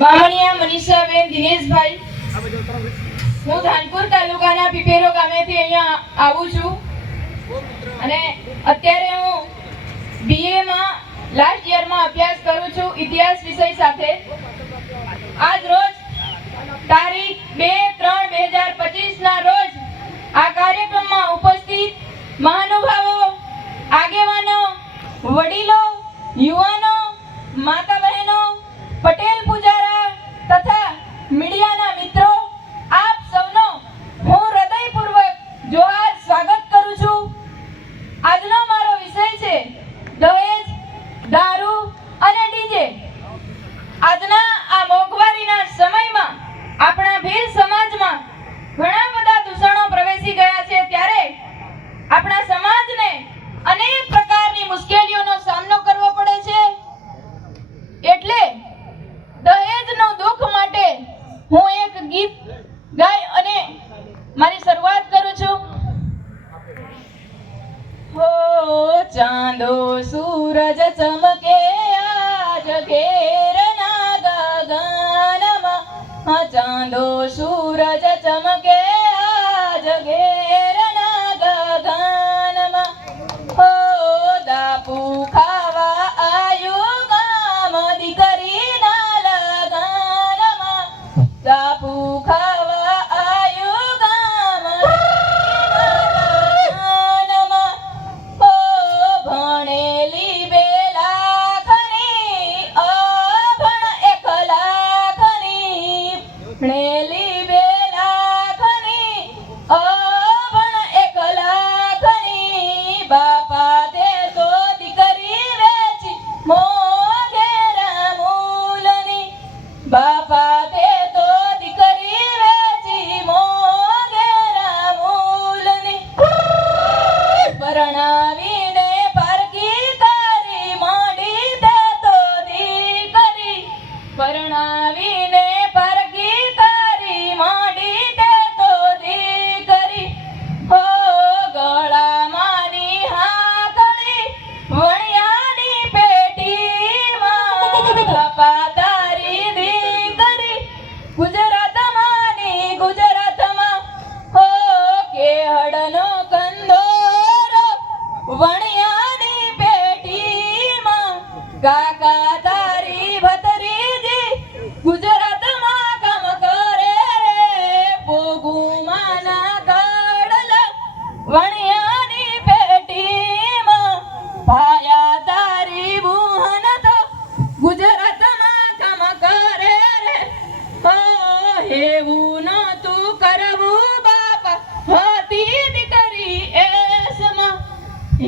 બામણિયા મનીષાબેન, દિનેશભાઈ. હું ધાનપુર તાલુકાના પીપેરો ગામેથી અહીંયા આવું છું. અને અત્યારે હું બીએમાં લાસ્ટ યરમાં અભ્યાસ કરું છું ઇતિહાસ વિષય સાથે. આજ રોજ તારીખ બે ત્રણ બે હજાર પચીસ ના રોજ આ કાર્યક્રમમાં ઉપસ્થિત મહાનુભાવો આગેવાનો વડીલો યુવાનો માતા બહેનો પટેલ પૂજારા તથા મીડિયાના મિત્રો આપ સૌનો હું હૃદયપૂર્વક જોહાર સ્વાગત કરું છું આજનો મારો વિષય છે દહેજ દારૂ અને ડીજે આજના આ મોંઘવારીના સમયમાં આપણા ભીલ સમાજમાં ઘણા બધા દૂષણો પ્રવેશી ગયા છે ત્યારે આપણા સમાજને અનેક પ્રકારની મુશ્કેલીઓનો સામનો કરવો પડે છે એટલે દહેજનો દુઃખ માટે હું એક ગીત ગાય અને મારી શરૂઆત કરું છું હો ચાંદો સૂરજ ચમકે આજ ઘેરના ગગનમાં ચાંદો સૂરજ લાખની ભણેલી બે લાખની અભણ એક લાખની બાપા તે તો દીકરી વેચી મોઘેરા મૂલની બાપા તે તો દીકરી વેચી મૂલની માંડી તે તો દીકરી. પરણાવીને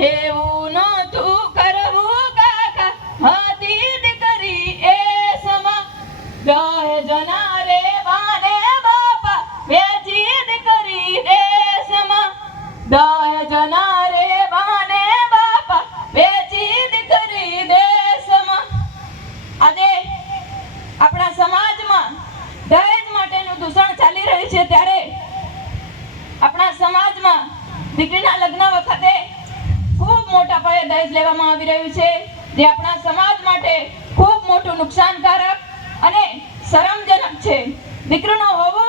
એવું નતું કરવું કાકા. હતી દીકરી એસમાં દહેજના રે બાને બાપા. દીકરી દેશમાં દહેજના રે વાને બાપા. વેચી દીકરી દેશમાં આજે આપણા સમાજમાં દહેજ માટેનું દૂષણ ચાલી રહ્યું છે ત્યારે આપણા સમાજમાં દીકરીના લગ્ન વખતે ખૂબ મોટા પાયે દહેજ લેવામાં આવી રહ્યું છે, જે આપણા સમાજ માટે ખૂબ મોટું નુકસાનકારક અને શરમજનક છે. દીકરીનો હોવો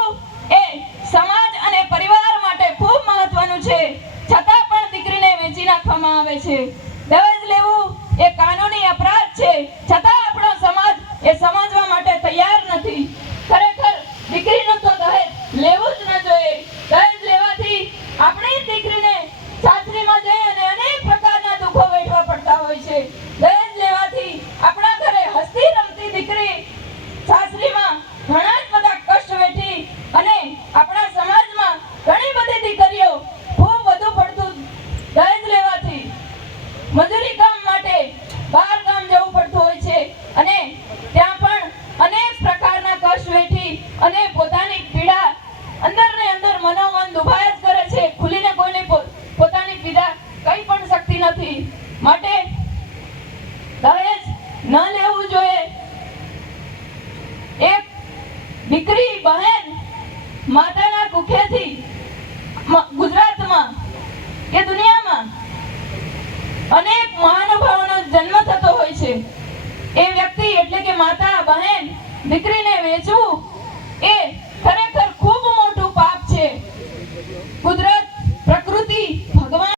એ સમાજ અને પરિવાર માટે ખૂબ મહત્વનું છે. છતાં પણ દીકરીને વેચી નાખવામાં આવે છે. દહેજ લેવું એ કાનૂની અપરાધ છે છતાં આપણો સમાજ એ સમજવા માટે તૈયાર નથી ખરેખર દીકરીનું તો દહેજ લેવું જ ન જોઈએ દહેજ લેવાથી આપણી જ દીકરીને સાસરીમાં જઈ અને અનેક પ્રકારના દુઃખો વેઠવા પડતા હોય છે દહેજ લેવાથી આપણા ઘરે હસતી રમતી દીકરી સાસરીમાં ઘણા જ બધા કષ્ટ વેઠી અને આપણા સમાજમાં ઘણી બધી દીકરીઓ ખૂબ વધુ પડતું દહેજ લેવાથી મજૂરી કામ માટે બહાર ગામ જવું પડતું હોય છે અને ત્યાં પણ અનેક પ્રકારના કષ્ટ વેઠી અને પોતાની પીડા અંદર ને અંદર મનોમન દુભાયા જ કરે છે ખુલીને કોઈને પો- પોતાની પીડા કહી પણ શકતી નથી માટે દહેજ ન લેવું જોઈએ. એક દીકરી બહેન માતાના કુખેથી ગુજરાતમાં કે દુનિયામાં અનેક મહાનુભાવોનો જન્મ થતો હોય છે. એ વ્યક્તિ એટલે કે માતા બહેન દીકરી